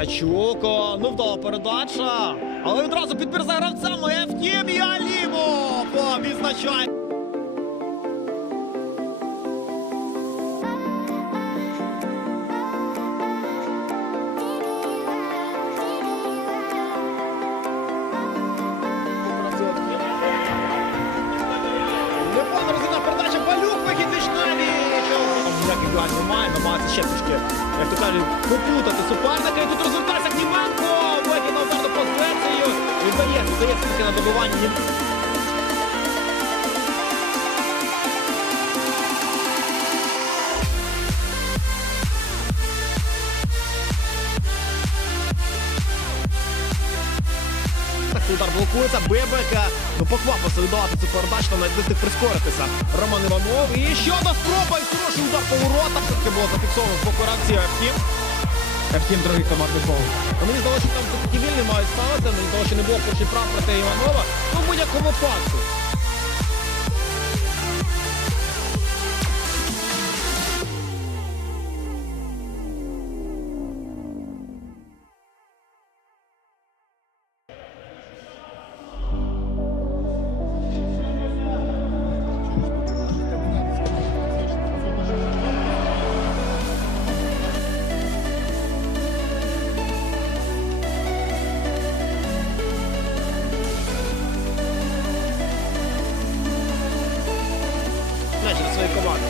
Ткачук, ну вдала передача. Але відразу підбір за гравцями. Ефтім Ялімов о, відзначає. Непогана розігна передача, Балюк вихід Шталі. Ніяких немає, намагається ще трішки, як то кажуть, попутати суперника. І тут розвертається німенко, вихід на ударну позицію. Віддає, віддає скільки на добиванні. Удар блокується, Бебека. Ну поквапився віддавати цю передачу, там навіть не встиг прискоритися. Роман Іванов. І ще одна спроба, і хороший удар по воротах. Все-таки було зафіксовано з боку реакції Ефтім. Втім, другий командний гол. Ну, Мені здалося, що там все-таки вільні мають ставити, мені здалося, що не було перший прав проти Іванова. Ну, в будь-якому випадку. Своєї команди.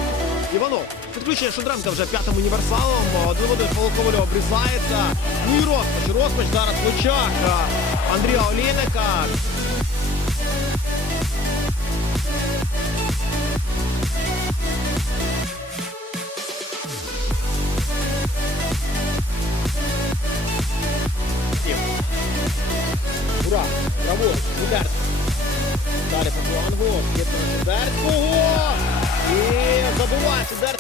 Іванов. Підключення Шудренка вже п'ятим універсалом. Один один Полковольов обрізається. Ну і розпач. Розпач зараз в очах Андрія Олійника. Ура! Браво! Удар! Далі по флангу. Є на. І забиває Сидер.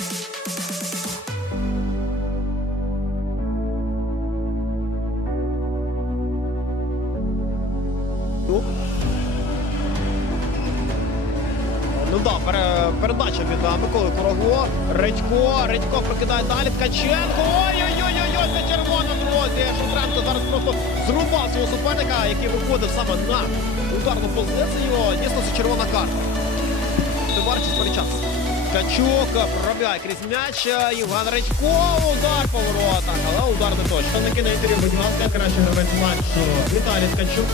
Ну да, пере- передача від Миколи Курагло. Редько, Редько прокидає далі. Ткаченко. Ой-ой-ой-ой, це червона, друзі. Шуфренко зараз просто зрубав свого суперника, який виходив саме на ударну позицію. Дійсно, це червона карта. Товариші сперечатися. Ткачук пробігає крізь м'яч. Євген Редько. Удар по воротах. Але удар не точно. Там на інтерв'ю, будь ласка, краще гравець матчу. Віталій Ткачук.